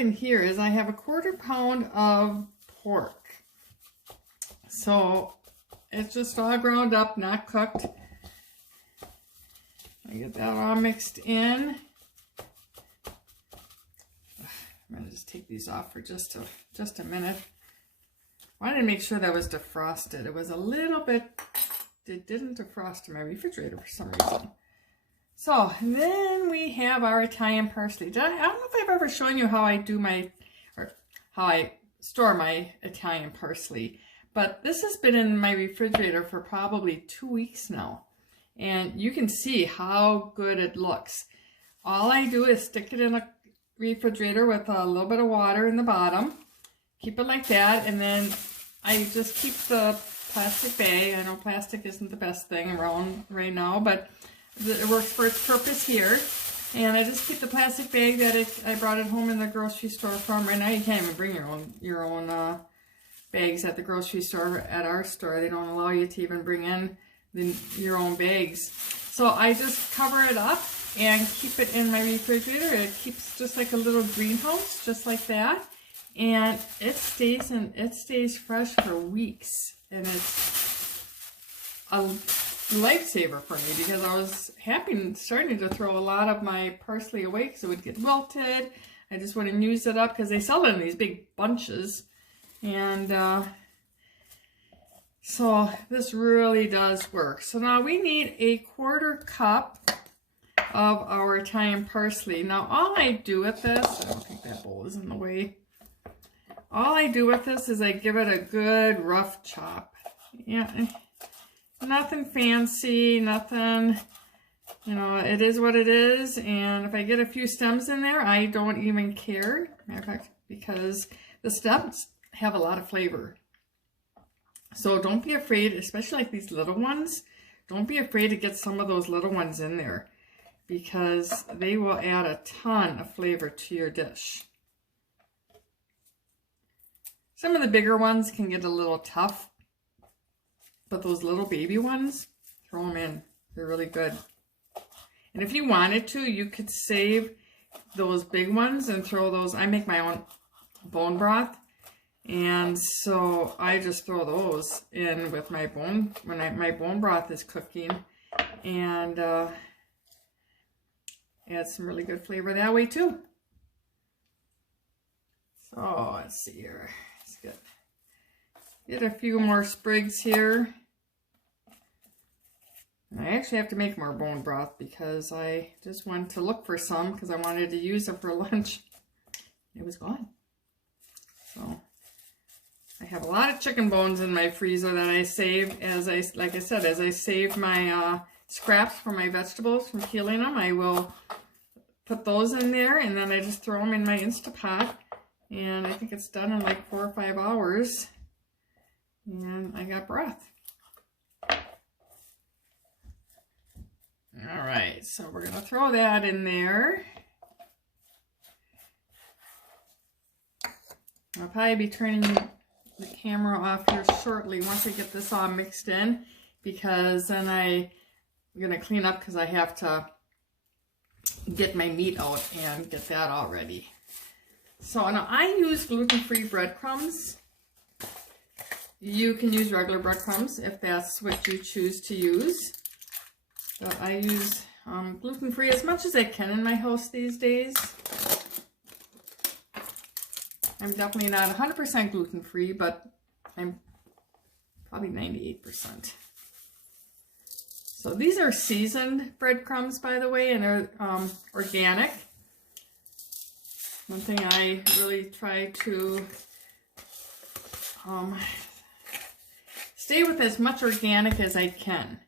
in here is I have a 1/4 pound of pork. So it's just all ground up, not cooked. I get that all mixed in. I'm going to just take these off for just a minute. I wanted to make sure that was defrosted. It was a little bit, it didn't defrost in my refrigerator for some reason. So, and then we have our Italian parsley. I don't know if I've ever shown you how I do my, or how I store my Italian parsley, but this has been in my refrigerator for probably 2 weeks now. And you can see how good it looks. All I do is stick it in a refrigerator with a little bit of water in the bottom. Keep it like that, and then I just keep the plastic bag. I know plastic isn't the best thing around right now, but it works for its purpose here. And I just keep the plastic bag that I brought it home in the grocery store from. Right now you can't even bring your own bags at the grocery store. At our store, they don't allow you to even bring in your own bags. So I just cover it up and keep it in my refrigerator. It keeps just like a little greenhouse, just like that. And it stays fresh for weeks. And it's a lifesaver for me because I was starting to throw a lot of my parsley away because it would get wilted. I just wouldn't use it up because they sell it in these big bunches. And so this really does work. So now we need a 1/4 cup of our Italian parsley. Now all I do with this, I don't think that bowl is in the way. All I do with this is I give it a good rough chop. Yeah, nothing fancy, nothing, you know, it is what it is. And if I get a few stems in there, I don't even care. Matter of fact, because the stems have a lot of flavor. So don't be afraid, especially like these little ones, don't be afraid to get some of those little ones in there because they will add a ton of flavor to your dish. Some of the bigger ones can get a little tough, but those little baby ones, throw them in. They're really good. And if you wanted to, you could save those big ones and throw those. I make my own bone broth. And so I just throw those in with my bone, when my bone broth is cooking, and add some really good flavor that way too. So let's see here. Let's get a few more sprigs here. And I actually have to make more bone broth because I just went to look for some because I wanted to use it for lunch. It was gone. So I have a lot of chicken bones in my freezer that I save like I said, as I save my scraps from my vegetables from peeling them, I will put those in there and then I just throw them in my Instapot. And I think it's done in like 4 or 5 hours. And I got broth. All right, so we're gonna throw that in there. I'll probably be turning the camera off here shortly once I get this all mixed in, because then I'm gonna clean up because I have to get my meat out and get that all ready. So now I use gluten-free breadcrumbs. You can use regular breadcrumbs if that's what you choose to use. But I use gluten-free as much as I can in my house these days. I'm definitely not 100% gluten-free, but I'm probably 98%. So these are seasoned breadcrumbs, by the way, and they're organic. One thing I really try to stay with as much organic as I can.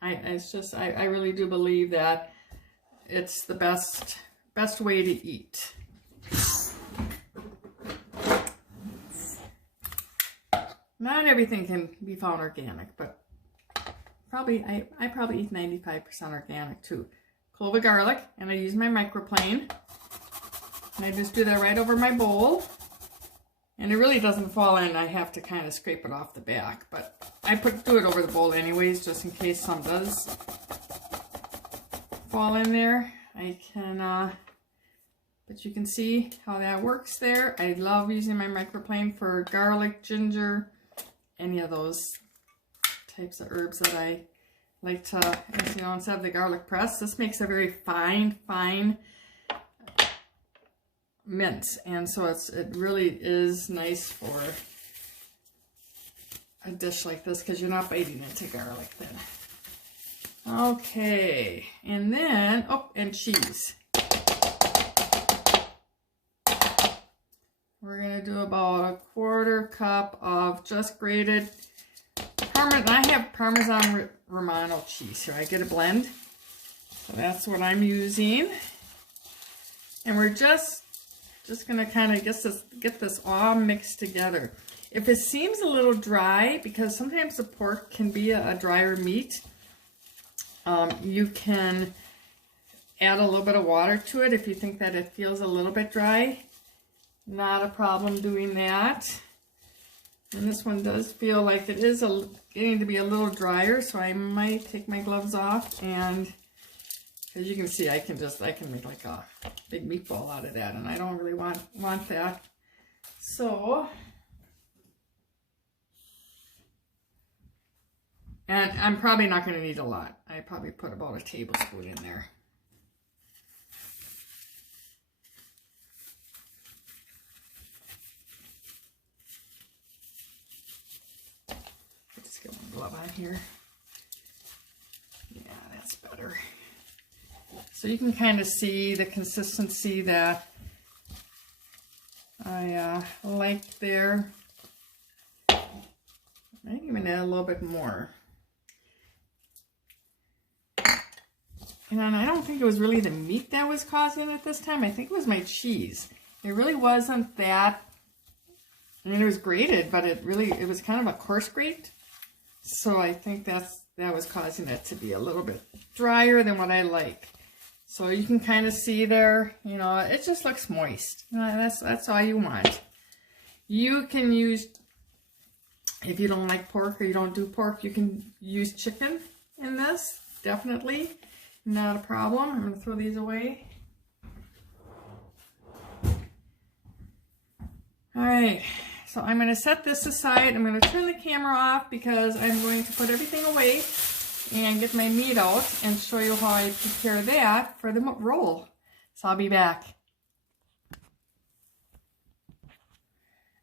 I really do believe that it's the best way to eat. Not everything can be found organic, but I probably eat 95% organic too. Clove of garlic, and I use my microplane. And I just do that right over my bowl. And it really doesn't fall in. I have to kind of scrape it off the back. But I do it over the bowl anyways, just in case some does fall in there. I can But you can see how that works there. I love using my microplane for garlic, ginger, any of those types of herbs that I like to, you know, instead of the garlic press. This makes a very fine mince, and so it really is nice for a dish like this because you're not biting into garlic then. Okay, and then, oh, and cheese. We're going to do about 1/4 cup of just grated Parmesan. I have Parmesan Romano cheese here. I get a blend. So that's what I'm using. And we're just going to kind of get this all mixed together. If it seems a little dry, because sometimes the pork can be a drier meat, you can add a little bit of water to it if you think that it feels a little bit dry. Not a problem doing that. And this one does feel like it is getting to be a little drier, so I might take my gloves off, and as you can see, I can make like a big meatball out of that, and I don't really want that. So, and I'm probably not going to need a lot. I probably put about a tablespoon in there. Just get one glove on here. Yeah, that's better. So you can kind of see the consistency that I like there. I might even add a little bit more. And I don't think it was really the meat that was causing it this time. I think it was my cheese. It really wasn't that. I mean, it was grated, but it was kind of a coarse grate. So I think that was causing it to be a little bit drier than what I like. So you can kind of see there, you know, it just looks moist. You know, that's all you want. You can use, if you don't like pork or you don't do pork, you can use chicken in this, definitely. Not a problem. I'm going to throw these away. All right, so I'm going to set this aside. I'm going to turn the camera off because I'm going to put everything away and get my meat out and show you how I prepare that for the roll. So I'll be back.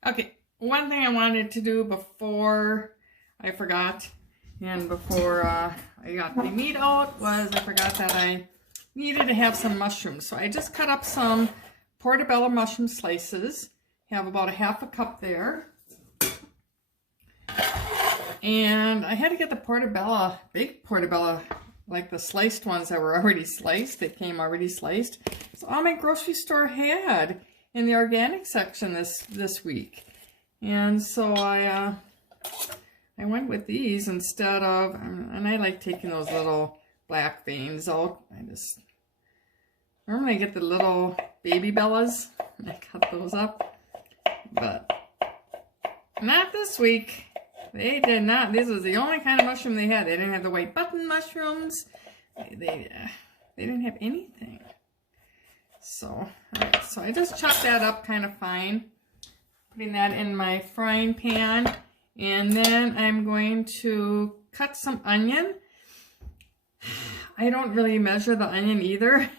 Okay, one thing I wanted to do before I forgot, and before I got my meat out, was I forgot that I needed to have some mushrooms. So I just cut up some portobello mushroom slices. Have about 1/2 cup there. And I had to get the portobello, big portobello, like the sliced ones that were already sliced. They came already sliced. So all my grocery store had in the organic section this week. And so I went with these instead of, and I like taking those little black veins out. Normally I get the little baby bellas, and I cut those up, but not this week. They did not. This was the only kind of mushroom they had. They didn't have the white button mushrooms. They didn't have anything. So, all right, so I just chopped that up kind of fine, putting that in my frying pan, and then I'm going to cut some onion. I don't really measure the onion either,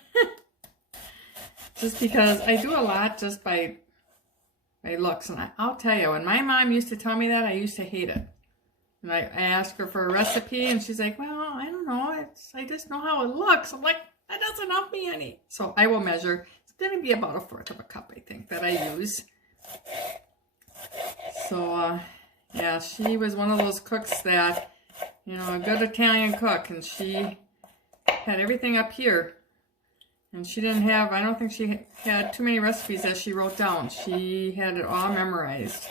just because I do a lot just by looks. And I'll tell you, when my mom used to tell me that, I used to hate it. And I asked her for a recipe, and she's like, well, I don't know. I just know how it looks. I'm like, that doesn't help me any. So I will measure. It's going to be about 1/4 cup, I think, that I use. So, yeah, she was one of those cooks that, you know, a good Italian cook, and she had everything up here. And she didn't have, I don't think she had too many recipes that she wrote down. She had it all memorized.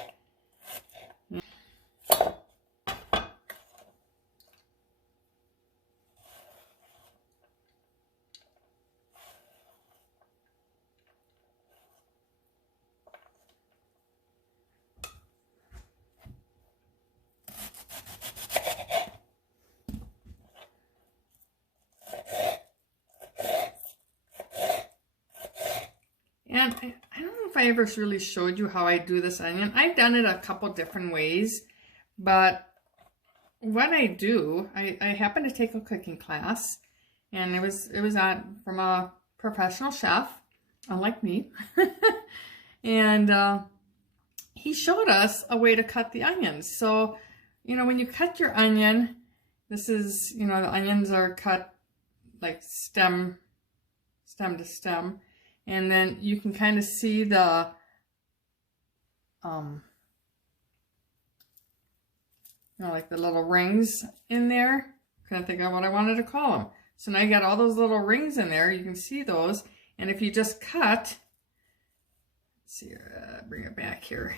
And I don't know if I ever really showed you how I do this onion. I've done it a couple different ways, but what I do, I happened to take a cooking class, and it was from a professional chef, unlike me, and he showed us a way to cut the onions. So, you know, when you cut your onion, this is, you know, the onions are cut like stem to stem, and then you can kind of see the you know, like the little rings in there. Couldn't think of what I wanted to call them. So now you got all those little rings in there. You can see those. And if you just cut, let's see, bring it back here.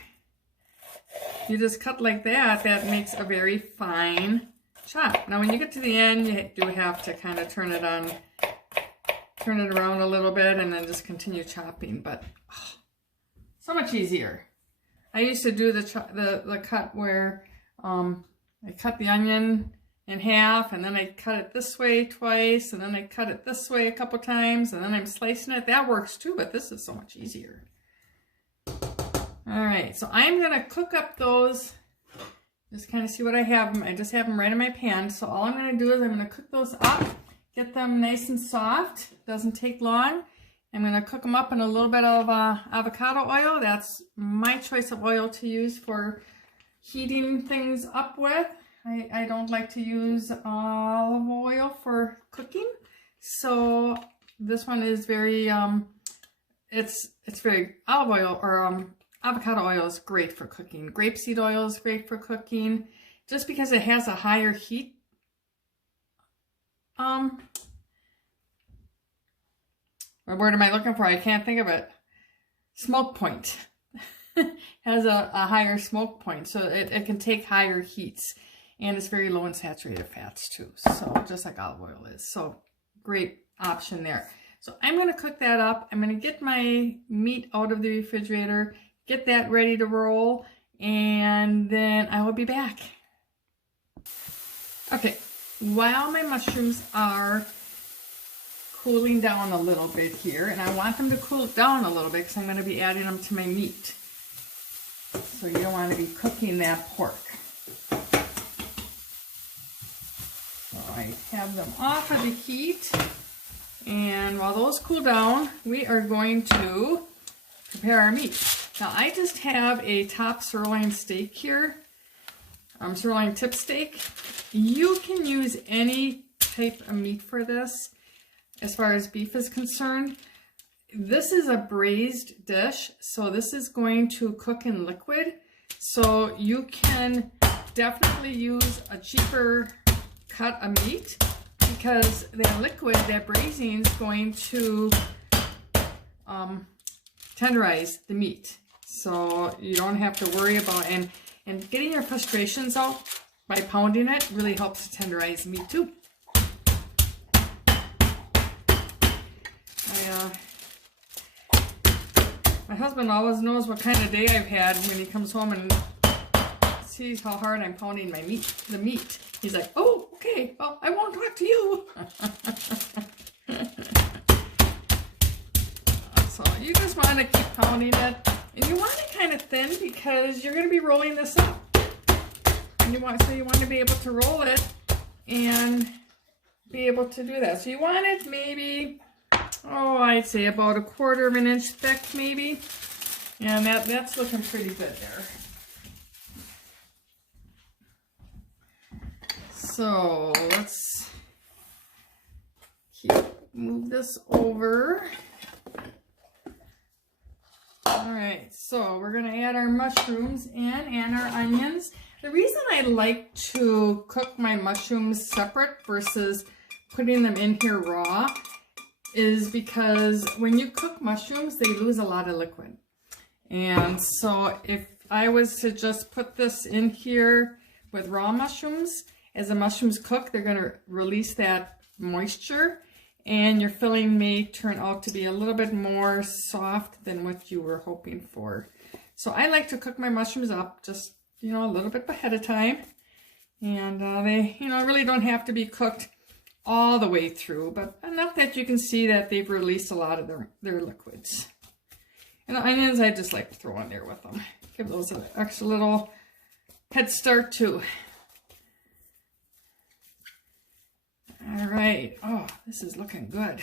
You just cut like that, that makes a very fine chop. Now when you get to the end, you do have to kind of turn it around a little bit and then just continue chopping, but oh, so much easier. I used to do the cut where I cut the onion in half, and then I cut it this way twice, and then I cut it this way a couple times, and then I'm slicing it. That works too, but this is so much easier. All right, so I'm gonna cook up those, just kind of see what I have them. I just have them right in my pan. So all I'm gonna do is I'm gonna cook those up, get them nice and soft. Doesn't take long. I'm gonna cook them up in a little bit of avocado oil. That's my choice of oil to use for heating things up with. I don't like to use olive oil for cooking, so this one is very it's very olive oil, or avocado oil is great for cooking. Grapeseed oil is great for cooking, just because it has a higher heat what word am I looking for? I can't think of it. Smoke point. Has a higher smoke point, so it can take higher heats, and it's very low in saturated fats too, so just like olive oil is. So great option there. So I'm going to cook that up. I'm going to get my meat out of the refrigerator, get that ready to roll, and then I will be back. Okay, while my mushrooms are cooling down a little bit here, and I want them to cool down a little bit because I'm going to be adding them to my meat. So you don't want to be cooking that pork. So I have them off of the heat, and while those cool down, we are going to prepare our meat. Now I just have a top sirloin steak here, sirloin tip steak. You can use any type of meat for this as far as beef is concerned. This is a braised dish, so this is going to cook in liquid. So you can definitely use a cheaper cut of meat, because that liquid, that braising, is going to tenderize the meat. So you don't have to worry about, and getting your frustrations out by pounding it really helps to tenderize meat too. My husband always knows what kind of day I've had when he comes home and sees how hard I'm pounding the meat. He's like, oh, okay, well, I won't talk to you. So you just want to keep pounding it. And you want it kind of thin because you're going to be rolling this up. And you want to be able to roll it and be able to do that. So you want it maybe, oh, I'd say about 1/4 of an inch thick maybe. And that's looking pretty good there. So let's move this over. All right, so we're gonna add our mushrooms and our onions. The reason I like to cook my mushrooms separate versus putting them in here raw is because when you cook mushrooms, they lose a lot of liquid. And so if I was to just put this in here with raw mushrooms, as the mushrooms cook, they're going to release that moisture, and your filling may turn out to be a little bit more soft than what you were hoping for. So I like to cook my mushrooms up just, a little bit ahead of time. And they, really don't have to be cooked all the way through, but enough that you can see that they've released a lot of their liquids. And the onions I just like to throw in there with them. Give those an extra little head start too. All right. Oh, this is looking good.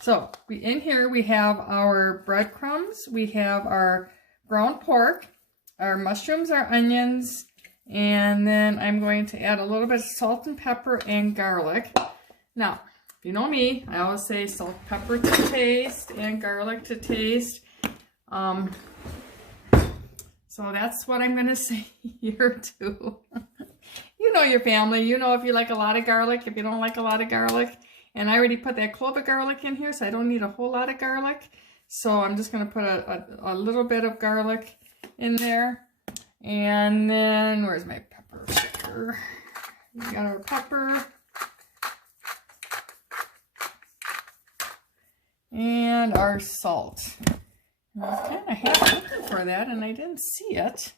So in here we have our breadcrumbs. We have our ground pork, our mushrooms, our onions, and then I'm going to add a little bit of salt and pepper and garlic. Now, if you know me, I always say salt, pepper to taste and garlic to taste. So that's what I'm going to say here too. You know your family. You know if you like a lot of garlic, if you don't like a lot of garlic. And I already put that clove of garlic in here, so I don't need a whole lot of garlic. So I'm just going to put a little bit of garlic in there. And then, where's my pepper shaker? We got our pepper. And our salt. I was kind of half looking for that and I didn't see it.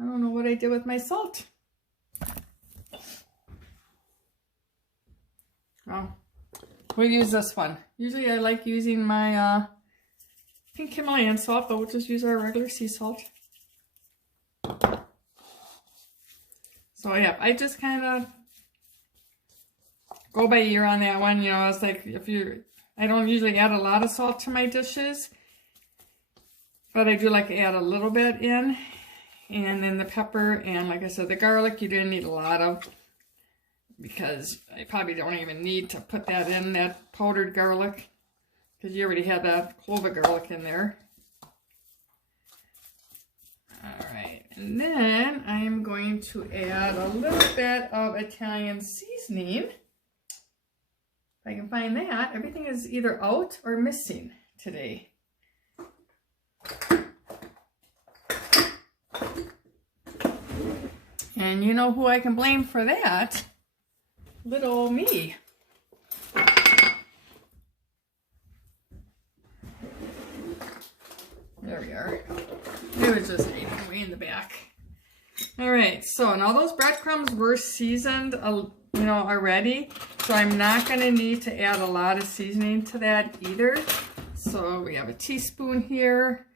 I don't know what I did with my salt. Well, we'll use this one. Usually I like using my pink Himalayan salt, but we'll just use our regular sea salt. So yeah, I just kind of go by ear on that one. You know, it's like I don't usually add a lot of salt to my dishes, but I do like to add a little bit in. And then the pepper and, like I said, the garlic you didn't need a lot of, because I probably don't even need to put that in, that powdered garlic, because you already had that clove of garlic in there. Alright, and then I'm going to add a little bit of Italian seasoning. If I can find that. Everything is either out or missing today. And you know who I can blame for that? Little old me. There we are. It was just hiding away in the back. All right, so now those breadcrumbs were seasoned, you know, already. So I'm not going to need to add a lot of seasoning to that either. So we have a teaspoon here.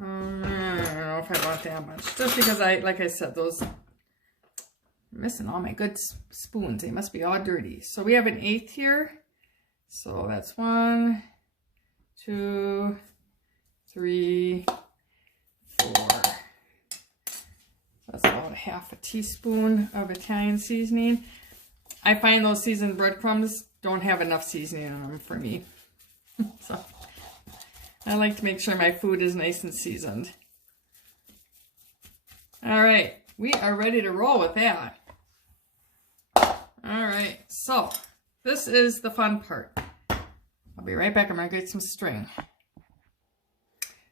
I don't know if I want that much, just because like I said, those. I'm missing all my good spoons. They must be all dirty. So we have an 1/8 here. So that's 1, 2, 3, 4. That's about a half a teaspoon of Italian seasoning. I find those seasoned breadcrumbs don't have enough seasoning in them for me. So I like to make sure my food is nice and seasoned. All right, we are ready to roll with that. All right, so this is the fun part. I'll be right back. I'm gonna get some string.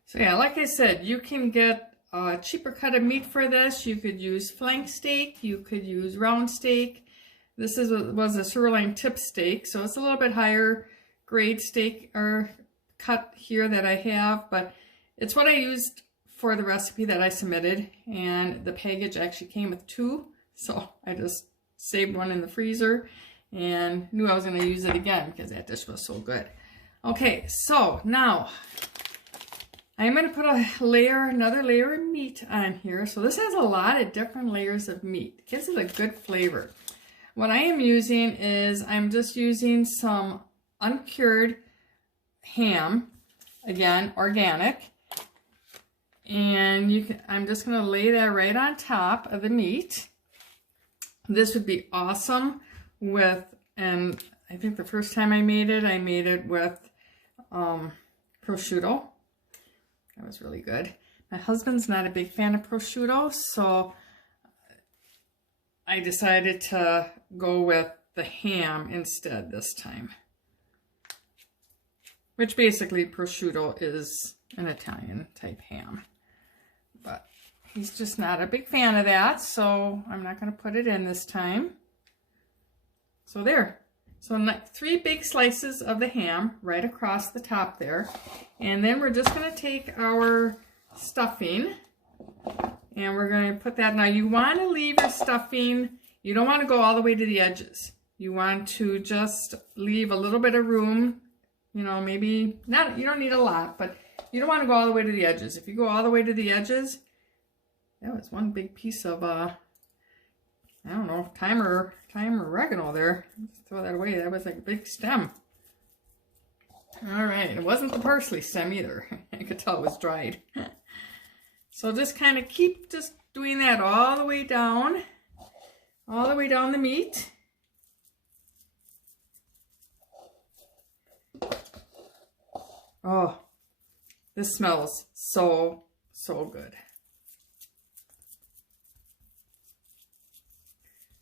So yeah, like I said, you can get a cheaper cut of meat for this. You could use flank steak. You could use round steak. This was a sirloin tip steak, so it's a little bit higher grade steak or cut here that I have, but it's what I used for the recipe that I submitted, and the package actually came with 2, so I just saved one in the freezer and knew I was going to use it again because that dish was so good. Okay, so now I'm going to put another layer of meat on here. So this has a lot of different layers of meat. It gives it a good flavor. What I am using is I'm just using some uncured ham, again, organic. And I'm just going to lay that right on top of the meat. This would be awesome with, and I think the first time I made it with prosciutto. That was really good. My husband's not a big fan of prosciutto, so I decided to go with the ham instead this time. Which basically prosciutto is an Italian type ham. But he's just not a big fan of that, so I'm not going to put it in this time. So there. So 3 big slices of the ham right across the top there. And then we're just going to take our stuffing and we're going to put that. Now you want to leave your stuffing, you don't want to go all the way to the edges. You want to just leave a little bit of room You know, maybe not, you don't need a lot, but you don't want to go all the way to the edges. If you go all the way to the edges, that was one big piece of, I don't know, thyme or oregano there. Just throw that away. That was like a big stem. All right, it wasn't the parsley stem either. I could tell it was dried. So just kind of keep just doing that all the way down the meat. Oh, this smells so, so good.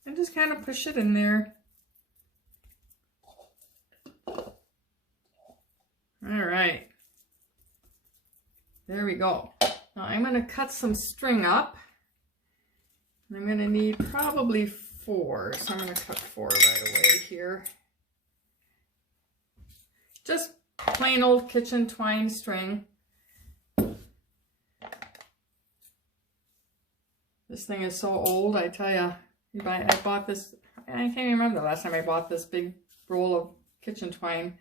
And just kind of push it in there. All right. There we go. Now I'm going to cut some string up. I'm going to need probably 4. So I'm going to cut 4 right away here. Just plain old kitchen twine string. This thing is so old, I tell you. I bought this, I can't even remember the last time I bought this big roll of kitchen twine.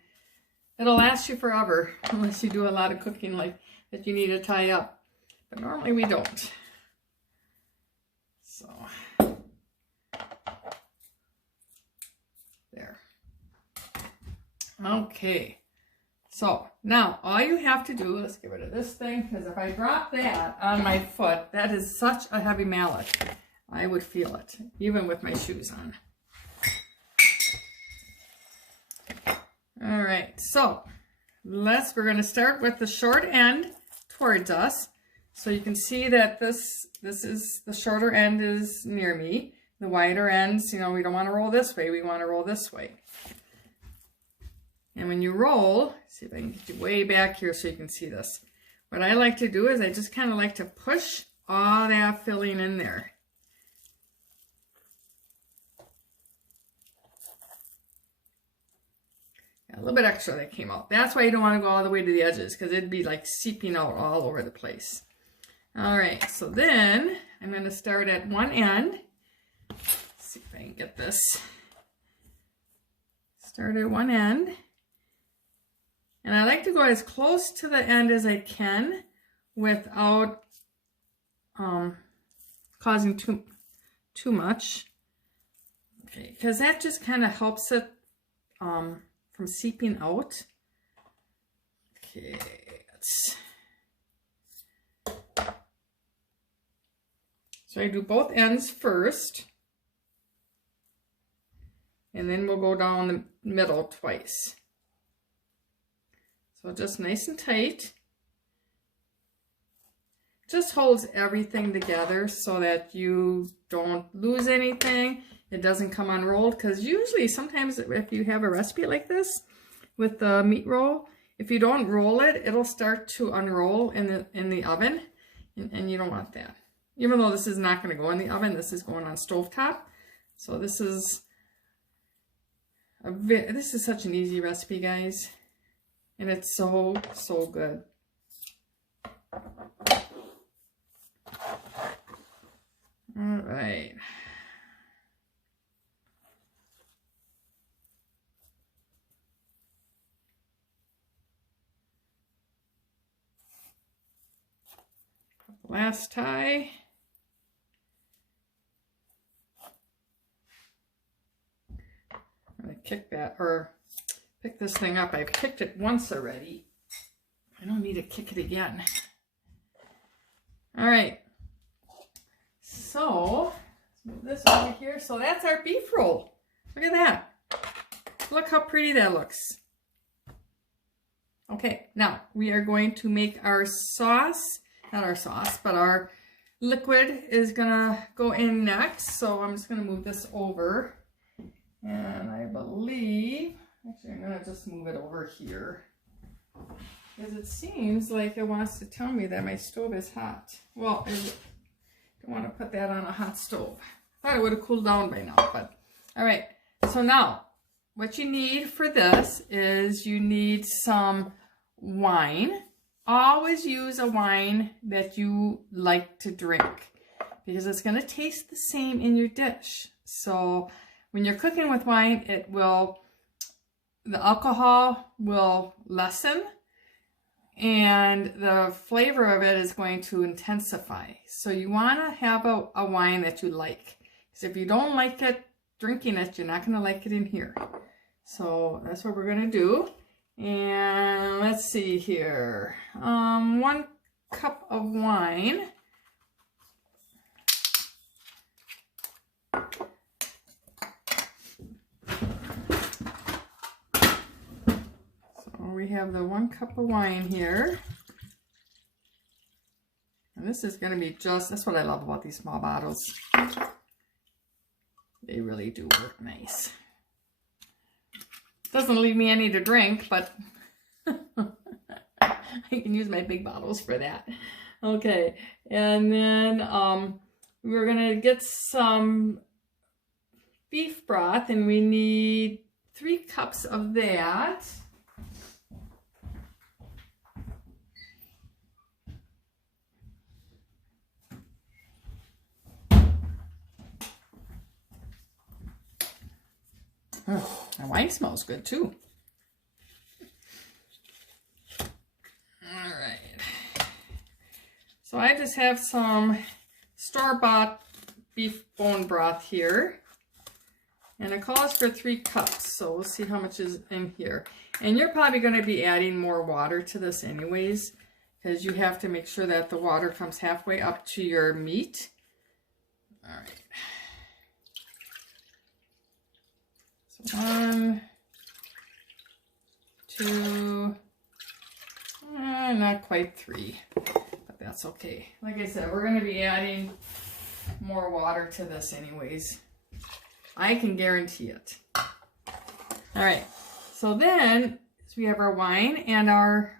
It'll last you forever, unless you do a lot of cooking like that you need to tie up. But normally we don't. So, there. Okay. So, now all you have to do, let's get rid of this thing, because if I drop that on my foot, that is such a heavy mallet. I would feel it, even with my shoes on. All right, so we're going to start with the short end towards us. So you can see that this is, the shorter end is near me. The wider ends, you know, we don't want to roll this way, we want to roll this way. And when you roll, see if I can get you way back here so you can see this. What I like to do is I just kind of like to push all that filling in there. A little bit extra that came out. That's why you don't want to go all the way to the edges, because it'd be like seeping out all over the place. All right, so then I'm going to start at one end. Let's see if I can get this. Start at one end. And I like to go as close to the end as I can without causing too much. Okay, because that just kind of helps it from seeping out. Okay, so I do both ends first, and then we'll go down the middle twice. So just nice and tight. Just holds everything together so that you don't lose anything. It doesn't come unrolled, because usually sometimes if you have a recipe like this with the meat roll, if you don't roll it, it'll start to unroll in the oven, and you don't want that. Even though this is not going to go in the oven, this is going on stovetop. So this is such an easy recipe, guys, and it's so good. All right. Last tie. I'm going to kick that, or pick this thing up. I've kicked it once already. I don't need to kick it again. All right. So, let's move this over here. So that's our beef roll. Look at that. Look how pretty that looks. Okay, now we are going to make our sauce. Not our sauce, but our liquid is gonna go in next. So I'm just gonna move this over. And I believe, actually I'm gonna just move it over here, because it seems like it wants to tell me that my stove is hot. Well, I don't want to put that on a hot stove. I thought it would have cooled down by now, but all right. So now what you need for this is you need some wine. Always use a wine that you like to drink, because it's going to taste the same in your dish. So when you're cooking with wine, it will the alcohol will lessen and the flavor of it is going to intensify. So you want to have a wine that you like. Because if you don't like it drinking it, you're not going to like it in here. So that's what we're going to do. And let's see here. 1 cup of wine. We have the 1 cup of wine here. And this is going to be that's what I love about these small bottles. They really do work nice. Doesn't leave me any to drink, but I can use my big bottles for that. Okay, and then we're going to get some beef broth, and we need 3 cups of that. Oh, my wine smells good too. All right. So I just have some store-bought beef bone broth here. And it calls for 3 cups. So we'll see how much is in here. And you're probably going to be adding more water to this anyways, because you have to make sure that the water comes halfway up to your meat. All right. 1, 2, not quite 3, but that's okay. Like I said, we're going to be adding more water to this anyways. I can guarantee it. All right, so then we have our wine and our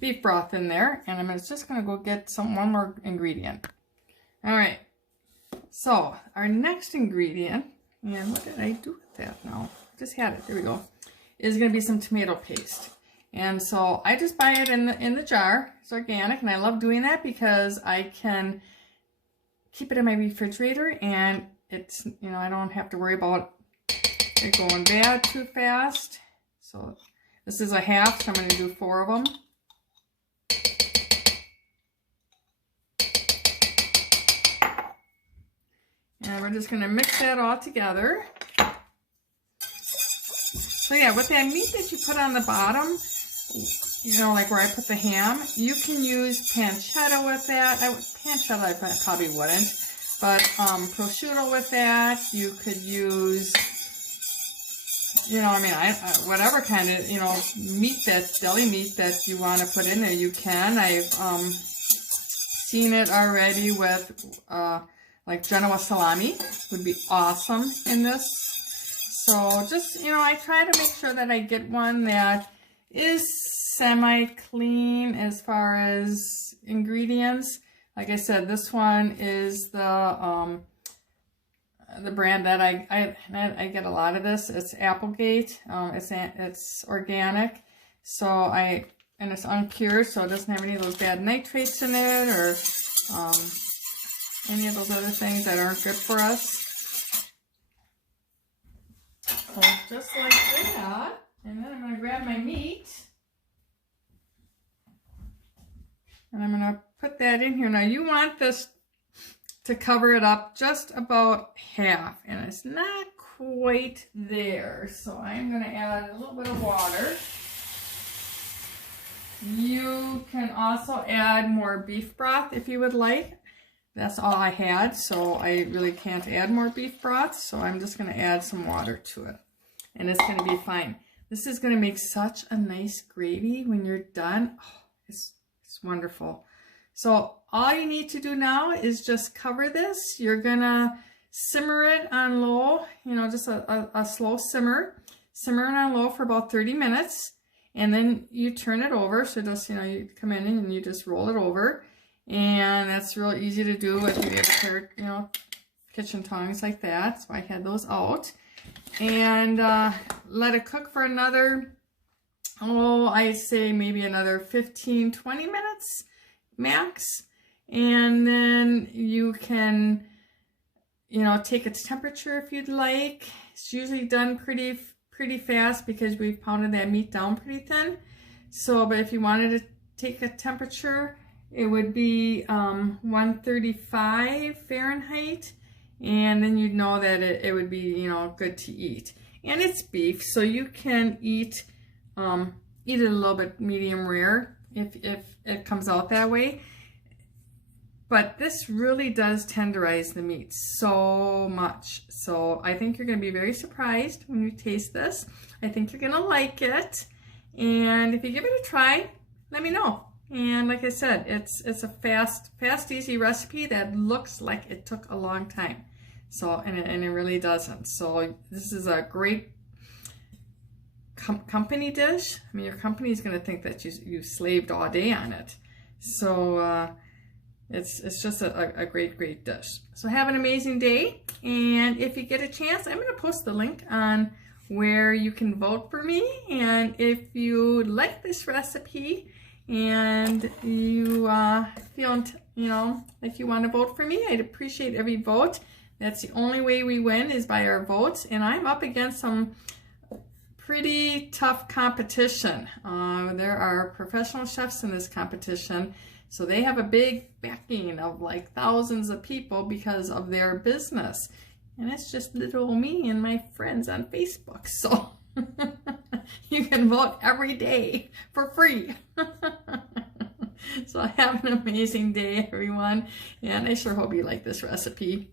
beef broth in there, and I'm just going to go get one more ingredient. All right. So our next ingredient, and what did I do with that now? I just had it, there we go, is going to be some tomato paste. And so I just buy it in the jar. It's organic, and I love doing that because I can keep it in my refrigerator, and it's, you know, I don't have to worry about it going bad too fast. So this is a half, so I'm going to do 4 of them. And we're just going to mix that all together. So yeah, with that meat that you put on the bottom, you know, like where I put the ham, you can use pancetta with that. Pancetta I probably wouldn't, but prosciutto with that. You could use, you know, I mean, whatever kind of, you know, meat, that's deli meat that you want to put in there, you can. I've seen it already with like Genoa salami would be awesome in this. So just, you know, I try to make sure that I get one that is semi-clean as far as ingredients. Like I said, this one is the brand that I get a lot of this. It's Applegate. It's organic. So and it's uncured, so it doesn't have any of those bad nitrates in it or any of those other things that aren't good for us. So just like that, and then I'm going to grab my meat, and I'm going to put that in here. Now you want this to cover it up just about half, and it's not quite there, so I'm going to add a little bit of water. You can also add more beef broth if you would like. That's all I had, so I really can't add more beef broth, so I'm just going to add some water to it, and it's going to be fine. This is going to make such a nice gravy when you're done. Oh, it's wonderful. So all you need to do now is just cover this. You're going to simmer it on low, you know, just a slow simmer. Simmer it on low for about 30 minutes, and then you turn it over. So just, you know, you come in and you just roll it over. And that's real easy to do if you have a pair of, you know, kitchen tongs like that. So I had those out. And let it cook for another, I'd say maybe another 15-20 minutes max. And then you can, you know, take its temperature if you'd like. It's usually done pretty fast because we've pounded that meat down pretty thin. So, but if you wanted to take a temperature, it would be 135 Fahrenheit, and then you'd know that it would be, you know, good to eat. And it's beef, so you can eat it a little bit medium rare if it comes out that way. But this really does tenderize the meat so much. So I think you're going to be very surprised when you taste this. I think you're going to like it. And if you give it a try, let me know. And like I said, it's a fast, easy recipe that looks like it took a long time. So, and it really doesn't. So this is a great company dish. I mean, your company is going to think that you slaved all day on it. So it's just a great dish. So have an amazing day. And if you get a chance, I'm going to post the link on where you can vote for me. And if you like this recipe and you feel, you know, like you want to vote for me, I'd appreciate every vote. That's the only way we win, is by our votes. And I'm up against some pretty tough competition. There are professional chefs in this competition, so they have a big backing of like thousands of people because of their business. And it's just little me and my friends on Facebook. So you can vote every day for free. So have an amazing day, everyone. And I sure hope you like this recipe.